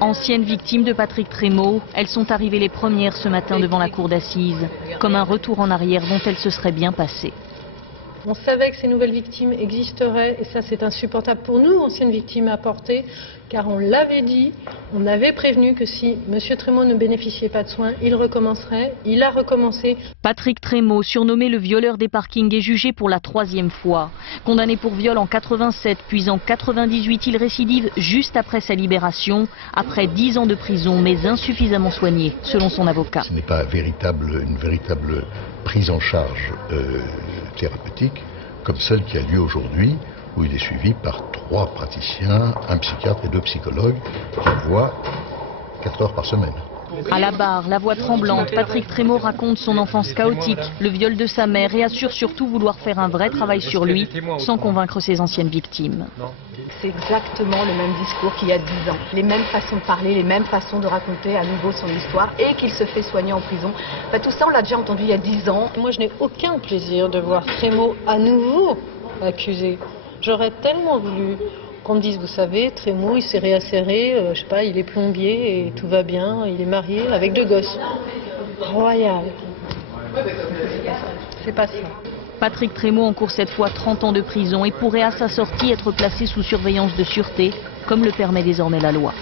Anciennes victimes de Patrick Trémaux, elles sont arrivées les premières ce matin devant la cour d'assises, comme un retour en arrière dont elles se seraient bien passées. On savait que ces nouvelles victimes existeraient et ça c'est insupportable pour nous, anciennes victimes, à porter, car on l'avait dit, on avait prévenu que si M. Trémaux ne bénéficiait pas de soins, il recommencerait, il a recommencé. Patrick Trémaux, surnommé le violeur des parkings, est jugé pour la 3e fois. Condamné pour viol en 87, puis en 98, il récidive juste après sa libération, après 10 ans de prison, mais insuffisamment soigné, selon son avocat. Ce n'est pas une véritable prise en charge thérapeutique, comme celle qui a lieu aujourd'hui, où il est suivi par 3 praticiens, un psychiatre et 2 psychologues, qui voient 4 heures par semaine. À la barre, la voix tremblante, Patrick Trémaux raconte son enfance chaotique, le viol de sa mère et assure surtout vouloir faire un vrai travail sur lui, sans convaincre ses anciennes victimes. C'est exactement le même discours qu'il y a 10 ans. Les mêmes façons de parler, les mêmes façons de raconter à nouveau son histoire et qu'il se fait soigner en prison. Tout ça, on l'a déjà entendu il y a 10 ans. Moi, je n'ai aucun plaisir de voir Trémaux à nouveau accusé. J'aurais tellement voulu qu'on me dise, vous savez, Trémaux, il s'est réinséré, je sais pas, il est plombier et tout va bien, il est marié avec 2 gosses. Royal. C'est pas ça. Patrick Trémaux encourt cette fois 30 ans de prison et pourrait à sa sortie être placé sous surveillance de sûreté, comme le permet désormais la loi.